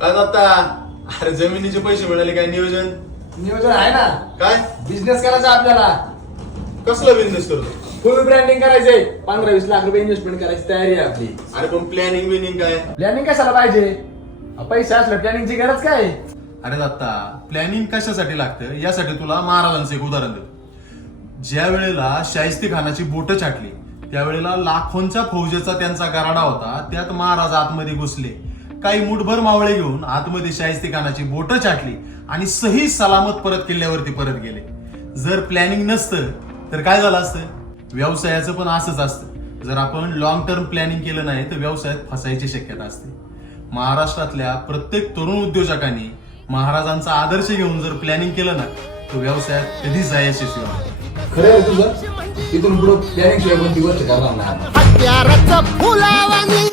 काय आता अरे जमिनीचे पैसे मिळाले काय नियोजन नियोजन आहे ना. काय बिझनेस करायचा आपल्याला. कसला बिझनेस करतो फुल ब्रँडिंग करायचंय. 15-20 लाख रुपये इन्व्हेस्टमेंट करायची तयारी आहे आपली. अरे पण प्लॅनिंग बिनिंग काय प्लॅनिंग कशाला पाहिजे? पैसे असलं प्लॅनिंगची गरज काय? अरे दत्ता प्लॅनिंग कशासाठी लागतं यासाठी तुला महाराजांचं एक उदाहरण देतो. ज्या वेळेला शाहिस्ते खानाची बोट छाटली त्यावेळेला लाखोंच्या फौजेचा त्यांचा गराडा होता. त्यात महाराज आतमध्ये घुसले. काही मुठभर मावळे घेऊन आतमध्ये शाहिस्ते खानाची बोट छाटली आणि सही सलामत परत किल्ल्यावरती परत गेले. जर प्लॅनिंग नसतं तर काय झालं असतं? व्यवसायाचं पण असंच असतं. जर आपण लॉंग टर्म प्लॅनिंग केलं नाही तर व्यवसायात फसायची शक्यता असते. महाराष्ट्रातल्या प्रत्येक तरुण उद्योजकांनी महाराजांचा आदर्श घेऊन जर प्लॅनिंग केलं ना तर व्यवसायात कधीच यशस्वी होणार. खरं आहे तुझं. इथून पुढे प्लॅनिंग शिवाय कोणती गोष्ट करणार नाही. हत्याराचं फुलावानी